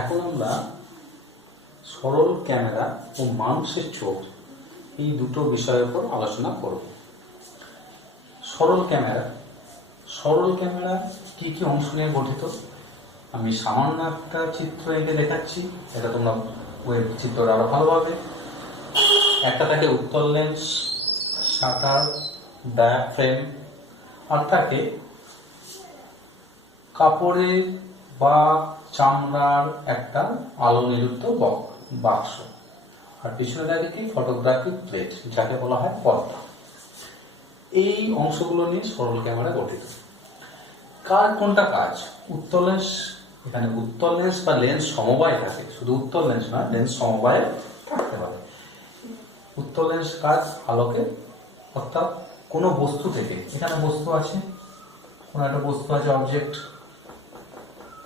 এখন আমরা সরল ক্যামেরা ও মানুষের চোখ এই দুটো বিষয়ের উপর আলোচনা করব। সরল ক্যামেরা কি কি অংশ নিয়ে গঠিত আমি সামান্য একটা চিত্র এঁকে দেখাচ্ছি, এটা তোমরা ওই চিত্রটা আরো ভালোভাবে। একটা থাকে উত্তল লেন্স, শাটার, ডায়াফ্রেম, আর থাকে কাপড়ের বা চামড়ার একটা আলো নিযুক্ত বাক্স, আর পিছনে থাকে কি ফটোগ্রাফিক প্লেট, যাকে বলা হয় পর্দা। এই অংশগুলো নিয়ে সরল ক্যামেরা গঠিত। কার কোনটা কাজ? উত্তল লেন্স, এখানে উত্তল লেন্স বা লেন্স সমবায় থাকে, শুধু উত্তল লেন্স নয়, লেন্স সমবায় থাকতে পারে। উত্তল লেন্স কাজ আলোকে, অর্থাৎ কোনো বস্তু থেকে, এখানে বস্তু আছে, কোনো একটা বস্তু আছে অবজেক্ট,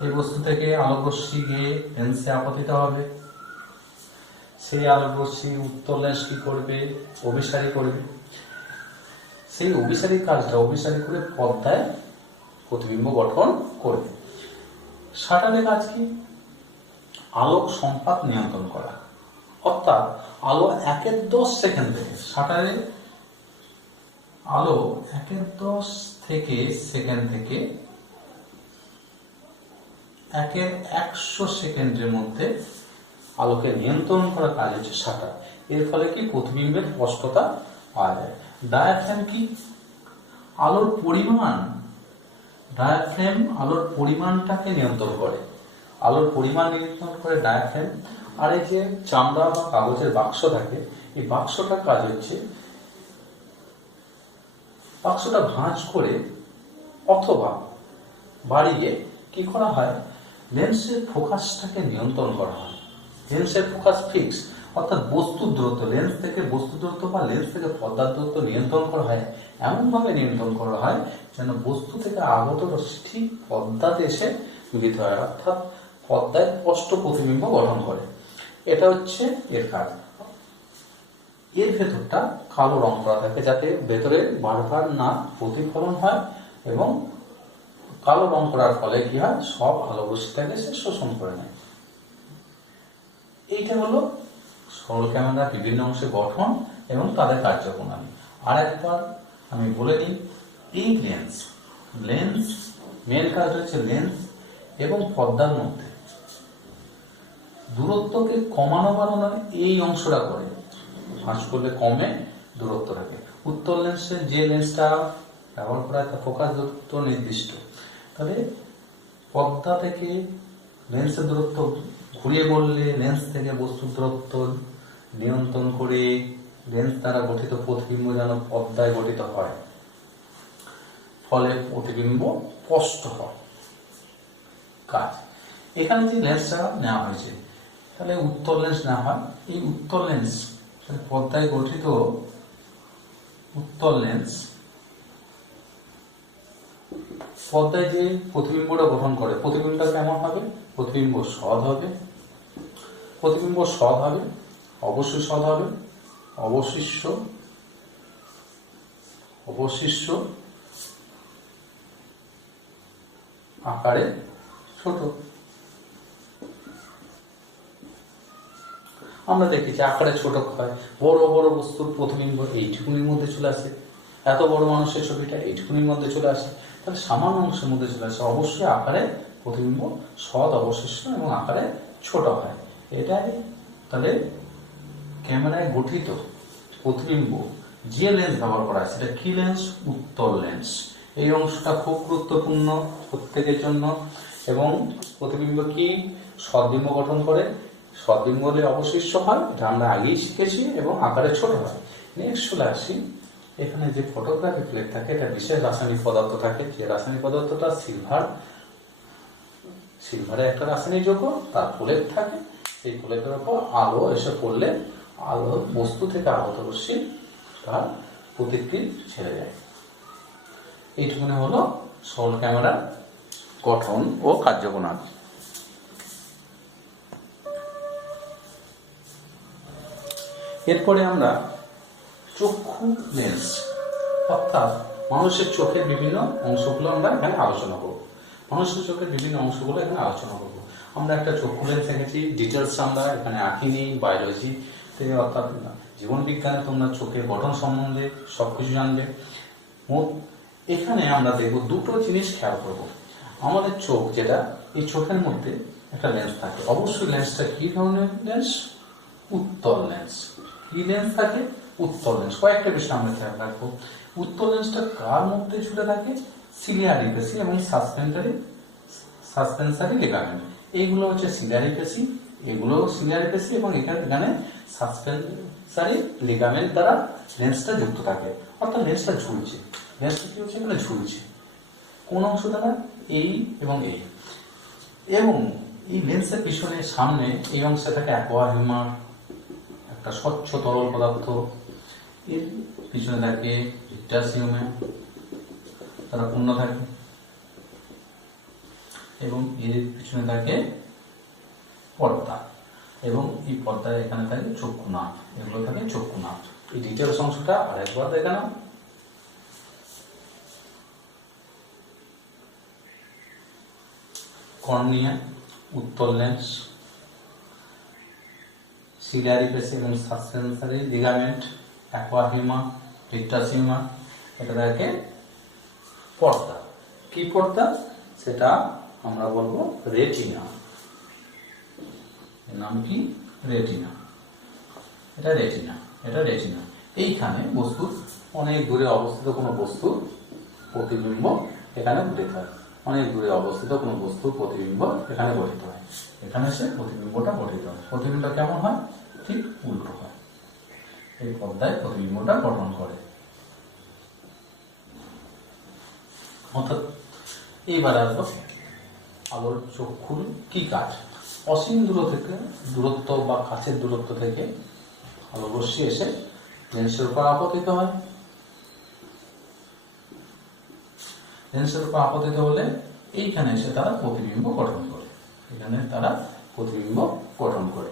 এই বস্তু থেকে আলোক রশ্মি গিয়ে লেন্সে আপতিত হবে। সেই আলোক রশ্মি উত্তল লেন্স কি করবে? অভিসারী করবে। সেই অভিসারী কাজটা অভিসারী করে পর্দায় প্রতিবিম্ব গঠন করবে। শাটারের কাজ কি? আলোক সম্পাত নিয়ন্ত্রণ করা, অর্থাৎ আলো 1/10 সেকেন্ড থেকে, শাটারে আলো 1/10 সেকেন্ড থেকে 1/100 সেকেন্ডের মধ্যে আলোকে নিয়ন্ত্রণ করা কাজ হচ্ছে শাটার। এর ফলে কি প্রতিবিম্বের স্পষ্টতা পাওয়া যায়। ডায়াফ্রেম কি? আলোর পরিমাণ, ডায়াফ্রেম আলোর পরিমাণটাকে নিয়ন্ত্রণ করে, আলোর পরিমাণ নিয়ন্ত্রণ করে ডায়াফ্রেম। আর এই যে চামড়া বা কাগজের বাক্স থাকে, এই বাক্সটার কাজ হচ্ছে বাক্সটা ভাঁজ করে অথবা বাড়িয়ে কি করা হয়, লেন্সের ফোকাসটাকে নিয়ন্ত্রণ করা হয়। লেন্সের ফোকাস ফিক্স, অর্থাৎ বস্তুর দূরত্ব, লেন্স থেকে বস্তুর দূরত্ব বা লেন্স থেকে পর্দার দূরত্ব নিয়ন্ত্রণ করা হয়। এমনভাবে নিয়ন্ত্রণ করা হয় যেন বস্তু থেকে আগত রশ্মি ঠিক পর্দাতে এসে মিলিত হয়, অর্থাৎ পর্দায় স্পষ্ট প্রতিবিম্ব গঠন করে। এটা হচ্ছে এর কাজ। এর ভেতরটা কালো রং করা থাকে যাতে ভেতরে বারবার না প্রতিফলন হয়, এবং কালো রং করার ফলে কি হয়, সব আলো রশ্মিটাকে সে শোষণ করে নেয়। এইটা হলো সরল ক্যামেরা বিভিন্ন অংশে গঠন এবং তাদের কার্যপ্রণালী। আর একবার আমি বলে দিই, এই লেন্স মেন কাজ হচ্ছে লেন্স এবং পর্দার মধ্যে দূরত্বকে কমানো বাড়ানোর এই অংশটা করে। ভাঁজ করলে কমে, দূরত্ব রাখে। উত্তল লেন্সের যে লেন্সটা ব্যবহার করা হয় তার ফোকাস দূরত্ব নির্দিষ্ট, তবে পর্দা থেকে লেন্সের দূরত্ব ঘুরিয়ে বললে লেন্স থেকে বস্তুর দূরত্ব নিয়ন্ত্রণ করে লেন্স দ্বারা গঠিত প্রতিবিম্ব যেন পর্দায় গঠিত হয়, ফলে প্রতিবিম্ব স্পষ্ট হয় কাজ। এখানে যে লেন্সটা নেওয়া হয়েছে, তাহলে উত্তল লেন্স না হয়, এই উত্তল লেন্স পর্দায় গঠিত উত্তল লেন্স পর্দায় যে প্রতিবিম্বটা গঠন করে, প্রতিবিম্বটা কেমন হবে? প্রতিবিম্ব সৎ হবে, অবশ্যই সৎ হবে, অবশিষ্ট আকারে ছোট। আমরা দেখেছি আকারে ছোট হয়, বড় বড় বস্তুর প্রতিবিম্ব এইটুকুনির মধ্যে চলে আসে, এত বড় মানুষের ছবিটা এইটুকুনির মধ্যে চলে আসে, তাহলে সামান্য অংশের মধ্যে চলে আসে। অবশ্যই আকারে প্রতিবিম্ব সৎ, অবশিষ্ট এবং আকারে ছোট হয়। এটাই তাহলে ক্যামেরায় গঠিত প্রতিবিম্ব যে লেন্স ব্যবহার করা হয় সেটা কি লেন্স? উত্তল লেন্স। এই অংশটা খুব গুরুত্বপূর্ণ প্রত্যেকের জন্য। এবং প্রতিবিম্ব কি সদ্বিম্ব গঠন করে, সদ্বিম্ব হলে অবশিষ্ট হয়, এটা আমরা আগেই শিখেছি, এবং আকারে ছোট হয়। নেক্সট চলে আসি, এখানে যে ফটোগ্রাফি প্লেট থাকে, এটা বিশেষ রাসায়নিক পদার্থ থাকে, যে রাসায়নিক পদার্থটা সিলভারে একটা রাসায়নিক যৌগ, তার প্লেট থাকে। এই প্লেটের উপর আলো এসে পড়লে আলো বস্তু থেকে আগত রশ্মি তার প্রতিকৃতি ছেড়ে যায়। এইটুকুনি হলো সরল ক্যামেরার গঠন ও কার্যপ্রণালী। এরপরে আমরা চক্ষু লেন্স, অর্থাৎ মানুষের চোখের বিভিন্ন অংশগুলো আমরা এখানে আলোচনা করব। মানুষের চোখের বিভিন্ন অংশগুলো এখানে আলোচনা করবো। আমরা একটা চক্ষু লেন্স এঁকেছি, ডিটেলস আমরা এখানে আঁকিনি। বায়োলজিতে অর্থাৎ জীবন বিজ্ঞানে তোমরা চোখের গঠন সম্বন্ধে সবকিছু জানবে। এখানে আমরা দেখবো দুটো জিনিস খেয়াল করবো। আমাদের চোখ যেটা, এই চোখের মধ্যে একটা লেন্স থাকে। অবশ্যই লেন্সটা কি ধরনের লেন্স? উত্তল লেন্স। কি লেন্স থাকে? উত্তল লেন্স। কয়েকটা বিষয় আমরা খেয়াল রাখবো। উত্তল লেন্সটা কার মধ্যে ঝুলে থাকে? সিলিয়ারি পেশি এবং সাসপেন্সারি লিগামেন্ট। এইগুলো হচ্ছে সিলিয়ারি পেশি, এগুলো সিলিয়ারি পেশি এবং এখানে সাসপেন্সারি লিগামেন্ট দ্বারা লেন্সটা যুক্ত থাকে। অর্থাৎ লেন্সটা ঝুলছে। লেন্সটা কি হচ্ছে? এখানে ঝুলছে। কোন অংশ দ্বারা? এই এবং এই। এবং এই লেন্সের পিছনে সামনে এই অংশে থাকে অ্যাকোয়া হিউমার, একটা স্বচ্ছ তরল পদার্থ। এর পিছনে থাকে ভিট্রাস হিউমার, তারা পূর্ণ থাকে। এবং এর পিছনে থাকে পর্দা, এবং এই পর্দায় এখানে থাকে চক্ষুনাট, এগুলো থাকে চক্ষুনাট। এই ডিটেলস অংশটা আরেকবার দেখে নাও। কর্নিয়া, উত্তল লেন্স, সিলিয়ারি পেশি এবং suspensory ligament, aqua humour, vitreous humour, এটা থাকে পর্দা। কি পর্দা? সেটা আমরা বলবো রেটিনা। এর নাম কি? রেটিনা। এটা রেটিনা, এটা রেটিনা। এইখানে বস্তুর অনেক দূরে অবস্থিত কোনো বস্তুর প্রতিবিম্ব এখানে গঠিত হয়। অনেক দূরে অবস্থিত কোনো বস্তুর প্রতিবিম্ব এখানে গঠিত হয়। এখানে সে প্রতিবিম্বটা গঠিত হয়। প্রতিবিম্বটা কেমন হয়? ঠিক উল্টো হয়। এই পর্দায় প্রতিবিম্বটা গঠন করে। অর্থাৎ এইবার আসবো আলোর চক্ষুর কি কাজ। অসীম দূরত্ব বা কাছের দূরত্ব থেকে আলো রশ্মি এসে লেন্সের উপর আপতিত হয়। লেন্সের উপর আপতিত হলে এইখানে এসে তারা প্রতিবিম্ব গঠন করে। এখানে তারা প্রতিবিম্ব গঠন করে।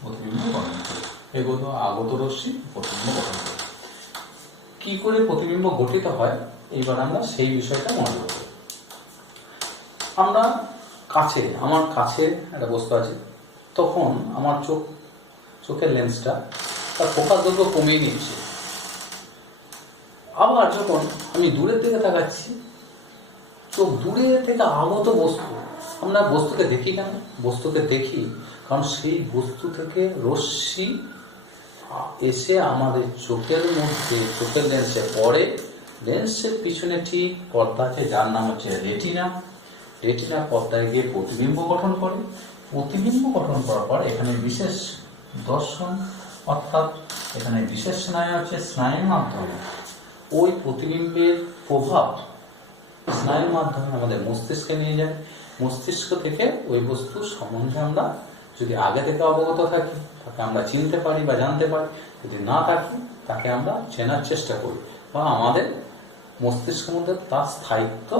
প্রতিবিম্ব গঠন করে। এগুলো আগত রশ্মি প্রতিবিম্ব গঠন করে। কি করে প্রতিবিম্ব গঠিত হয়, এইবার আমরা সেই বিষয়টা মনে করব। আমরা আমার কাছে একটা বস্তু আছে, তখন আমার চোখের লেন্সটা তার ফোকাস দৈর্ঘ্য কমিয়ে নিচ্ছে। আবার যখন আমি দূরের দিকে তাকাচ্ছি, চোখ দূরে থেকে আগত বস্তু, আমরা বস্তুকে দেখি কেন? বস্তুকে দেখি কারণ সেই বস্তু থেকে রশ্মি এসে আমাদের চোখের মধ্যে, চোখের লেন্সে পড়ে। লেন্সের পিছনে ঠিক পর্দা আছে যার নাম হচ্ছে রেটিনা। রেটিনা পর্দায় গিয়ে প্রতিবিম্ব গঠন করে। প্রতিবিম্ব গঠন করার পর এখানে বিশেষ দর্শন, অর্থাৎ এখানে বিশেষ স্নায়ু আছে। স্নায়ুর মাধ্যমে ওই প্রতিবিম্বের প্রভাব স্নায়ুর মাধ্যমে আমাদের মস্তিষ্কে নিয়ে যায়। মস্তিষ্ক থেকে ওই বস্তু সম্বন্ধে আমরা যদি আগে থেকে অবগত থাকি, তাকে আমরা চিনতে পারি বা জানতে পারি। যদি না থাকি, তাকে আমরা চেনার চেষ্টা করি বা আমাদের মস্তিষ্কের মধ্যে তার স্থায়িত্ব,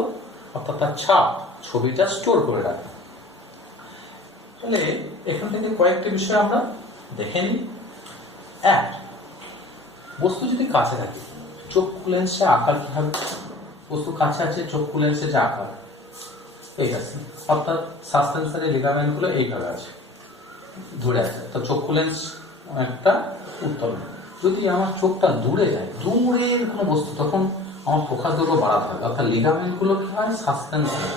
অর্থাৎ তার ছাপ, ছবিটা স্টোর করে রাখি। তাহলে এখান থেকে কয়েকটি বিষয় আমরা দেখে নিই। এক, বস্তু যদি কাছে থাকে, চক্ষু লেন্সের আকার কি হবে? বস্তু কাছে আছে, চক্ষু লেন্সের যে আকার এই আছে, অর্থাৎ সাসপেন্সারি লিগামেন্ট গুলো এইভাবে আছে, ধরে আছে। তো চক্ষু লেন্স একটা উত্তল। যদি আমার চোখটা দূরে যায়, দূরের কোনো বস্তু, তখন আমার ফোকাস দৈর্ঘ্য বাড়াতে হবে। অর্থাৎ লিগামেন্ট গুলো কি হয়? সাসপেন্সারি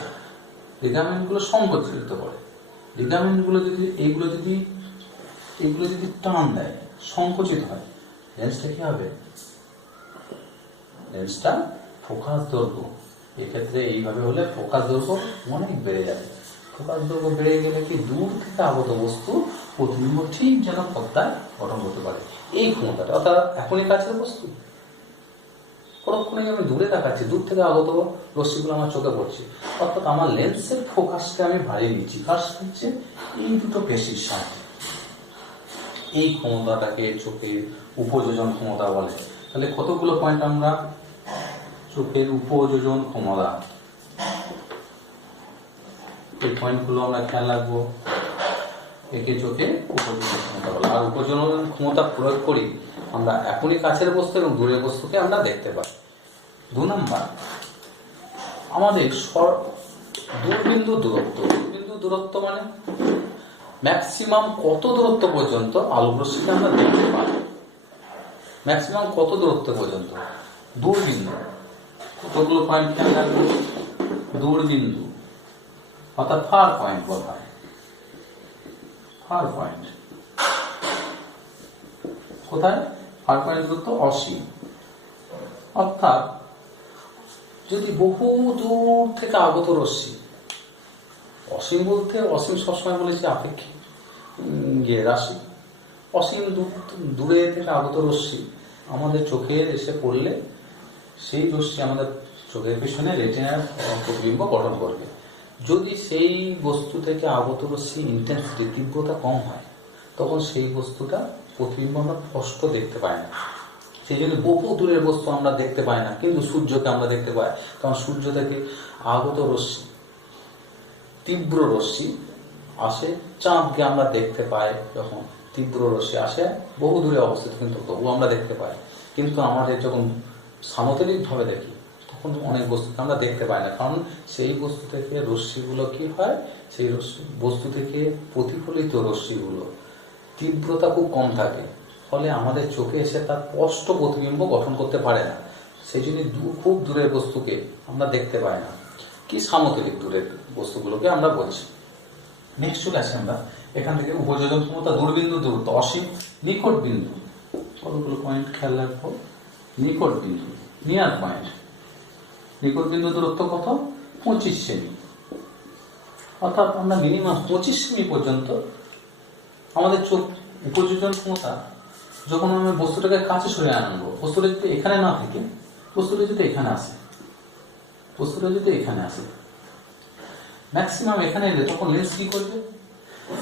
লিগামেন্ট গুলো সংকুচিত করে। লিগামেন্ট গুলো যদি এইগুলো যদি টান দেয়, সংকুচিত হয়, লেন্সটা কি হবে? লেন্সটা ফোকাস দৈর্ঘ্য, এক্ষেত্রে এইভাবে হলে ফোকাস দৈর্ঘ্য অনেক বেড়ে যাবে। ফোকাস দৈর্ঘ্য বেড়ে গেলে কি দূর থেকে আগত বস্তু প্রতিবিম্ব ঠিক যেন পর্দায় গঠন করতে পারে। এই ক্ষমতাটা, অর্থাৎ এখনই কাছের বস্তু, পরক্ষণে আমি দূরে তাকাচ্ছি, দূর থেকে আগত রশ্মিগুলো আমার চোখে পড়ছে, অর্থাৎ আমার লেন্সের ফোকাসকে আমি বাড়িয়ে নিচ্ছি। কার সাহায্যে? এই দুটো পেশির সাহায্যে। এই ক্ষমতাটাকে চোখের উপযোজন ক্ষমতা বলে। তাহলে কতগুলো পয়েন্ট আমরা চোখের উপযোজন ক্ষমতা, এই পয়েন্টগুলো আমরা খেয়াল রাখবো। একে চোখে উপযোজন ক্ষমতা বলে। আর উপযোজন ক্ষমতা প্রয়োগ করি আমরা এখনই কাছের বস্তু এবং দূরের বস্তুকে আমরা দেখতে পাই। 2 নম্বর, আমাদের দূরবিন্দু দূরত্ব। দূরবিন্দু দূরত্ব মানে ম্যাক্সিমাম কত দূরত্ব পর্যন্ত আলোক রশ্মিকে আমরা দেখতে পাই। ম্যাক্সিমাম কত দূরত্ব পর্যন্ত? দূরবিন্দু কতগুলো পয়েন্ট খেয়াল রাখবো? দূরবিন্দু অর্থাৎ ফার পয়েন্ট বলা হয়। ফার পয়েন্ট কোথায়? ফার পয়েন্ট দূরত্ব অসীম। অর্থাৎ যদি বহু দূর থেকে আগত রশ্মি, অসীম বলতে অসীম সবসময় বলেছি আপেক্ষিক রাশি, অসীম দূরে থেকে আগত রশ্মি আমাদের চোখে এসে পড়লে সেই রশ্মি আমাদের চোখের পিছনে রেটিনার প্রতিবিম্ব গঠন করবে। যদি সেই বস্তু থেকে আগত রশ্মি ইন্টেন্সিটি তীব্রতা কম হয় তখন সেই বস্তুটা প্রতিবিম্ব আমরা স্পষ্ট দেখতে পাই না। সেই জন্য বহু দূরের বস্তু আমরা দেখতে পাই না, কিন্তু সূর্যকে আমরা দেখতে পাই, কারণ সূর্য থেকে আগত রশ্মি, তীব্র রশ্মি আসে। চাঁদকে আমরা দেখতে পাই, যখন তীব্র রশ্মি আসে বহু দূরে অবস্থিত, কিন্তু তবু আমরা দেখতে পাই। কিন্তু আমাদের যখন সামতলিকভাবে দেখি তখন অনেক বস্তুকে আমরা দেখতে পাই না, কারণ সেই বস্তু থেকে রশ্মিগুলো কি হয়, সেই বস্তু থেকে প্রতিফলিত রশ্মিগুলো তীব্রতা খুব কম থাকে, ফলে আমাদের চোখে এসে তার স্পষ্ট প্রতিবিম্ব গঠন করতে পারে না। সেই জন্য খুব দূরের বস্তুকে আমরা দেখতে পাই না, কি সামতলিক দূরের বস্তুগুলোকে আমরা বলছি। নেক্সট চলে আসি আমরা এখান থেকে উপযোজন ক্ষমতা। দূরবিন্দু দূরত্ব অসীম। নিকট বিন্দু কতগুলো পয়েন্ট খেয়াল রাখবো? নিকট বিন্দু, নিয়ার পয়েন্ট। নিকট বিন্দু দূরত্ব কত? 25 সেমি। অর্থাৎ আমরা মিনিমাম 25 সেমি পর্যন্ত আমাদের চোখ উপযোজন ক্ষমতা। যখন আমি বস্তুটাকে কাছে সরিয়ে আনবো, বস্তুটা যদি এখানে না থেকে বস্তুটা যদি এখানে আসে, বস্তুটা যদি এখানে আসে ম্যাক্সিমাম এখানে এলে তখন লেন্স কি করবে?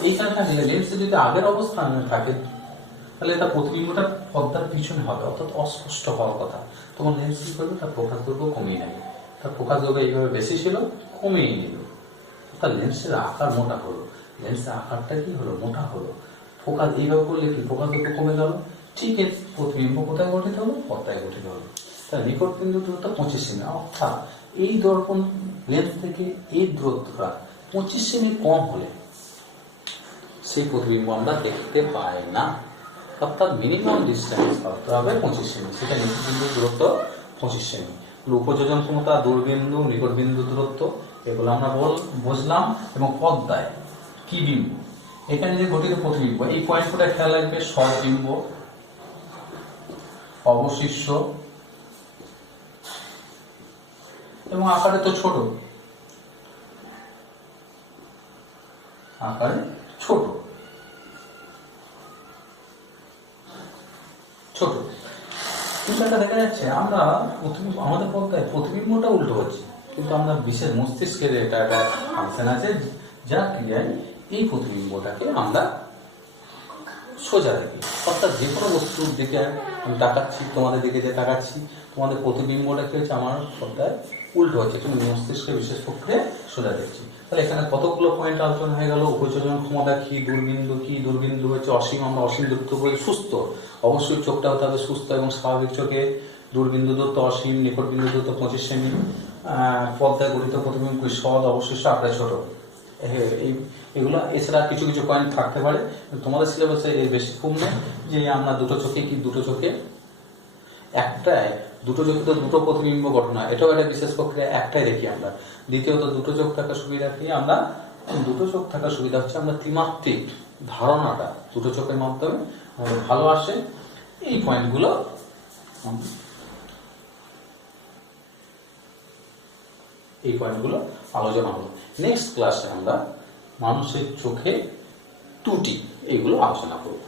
এইখানে থাকলে লেন্স যদি আগের অবস্থানে থাকে তাহলে এটা প্রতিবিম্বটা পর্দার পিছনে হবে, অর্থাৎ অস্পষ্ট হওয়ার কথা। তখন লেন্স কি করবে? তার প্রকাশ দৈর্ঘ্য কমিয়ে নেবে। তার প্রকাশ দৈর্ঘ্য এইভাবে বেশি ছিল, কমিয়ে নিল, অর্থাৎ লেন্সের আকার মোটা হলো। লেন্সের আকারটা কি হলো? মোটা হলো। ফোকাস এইভাবে করলে কি প্রকাশ দৈর্ঘ্য কমে গেল, ঠিক আছে। প্রতিবিম্ব কোথায় গঠিত হলো? পর্দায় গঠিত হলো। তাই নিকট বিন্দু দূরত্ব 25 সেমি। অর্থাৎ এই দর্পণ লেন্স থেকে এই দূরত্বটা 25 সেমি কম হলে সেই প্রতিবিম্ব আমরা দেখতে পাই না। অর্থাৎ মিনিমাম ডিস্টেন্স করতে হবে 25 সেমি, সেটা নিকট বিন্দু দূরত্ব 25 সেমি। উপযোজন ক্ষমতা, দূরবিন্দু, নিকট বিন্দু দূরত্ব, এগুলো আমরা বুঝলাম। এবং পর্দায় কি বিম্ব, এখানে যে গঠিত প্রতিবিম্ব, এই পয়েন্টটা খেয়াল রাখবে। সৎবিম্ব, অবশিষ্য এবং আকারে তো ছোট, আকারে ছোট ছোট কিন্তু একটা দেখা যাচ্ছে আমরা আমাদের পর্দায় প্রতিবিম্বটা উল্টো হচ্ছে, কিন্তু আমরা বিশেষ মস্তিষ্কের এটা একটা ফাংশন আছে যা ক্রিয়ায় এই প্রতিবিম্বটাকে আমরা সোজা দেখি। অর্থাৎ যে কোনো বস্তুর দিকে আমি তাকাচ্ছি, তোমাদের দিকে যে তাকাচ্ছি, তোমাদের প্রতিবিম্বটা কি হচ্ছে? আমার পর্দায় উল্টো হচ্ছে, কিন্তু মস্তিষ্কের বিশেষ প্রক্রিয়া সোজা দেখছি। তাহলে এখানে কতগুলো পয়েন্ট আলোচনা হয়ে গেল। উপযোজন ক্ষমতা কি, দূরবিন্দু কি। দূরবিন্দু হচ্ছে অসীম, আমরা অসীম দূরত্ব বলি। সুস্থ, অবশ্যই চোখটা হতে হবে সুস্থ এবং স্বাভাবিক চোখে। দূরবিন্দু দূরত্ব অসীম, নিকট বিন্দু দূরত্ব 25 সেমি। পর্দায় গঠিত প্রতিবিম্ব সৎ, অবশিষ্ট, আকারে ছোট। এগুলো এছাড়া কিছু কিছু পয়েন্ট থাকতে পারে, তোমাদের সিলেবাসে এর বেশি খুব নেই। যে আমরা দুটো চোখে কি, দুটো চোখে একটাই, দুটো চোখে তো দুটো প্রতিবিম্ব গঠন হয়, এটাও একটা বিশেষ প্রক্রিয়া। একটাই দেখি আমরা। দ্বিতীয়ত দুটো চোখ থাকার সুবিধা কি? আমরা দুটো চোখ থাকার সুবিধা হচ্ছে আমরা ত্রিমাত্রিক ধারণাটা দুটো চোখের মাধ্যমে আমাদের ভালো আসে। এই পয়েন্টগুলো আলোচনা হলো। নেক্সট ক্লাসে আমরা মানুষের চোখে ত্রুটি এইগুলো আলোচনা করব।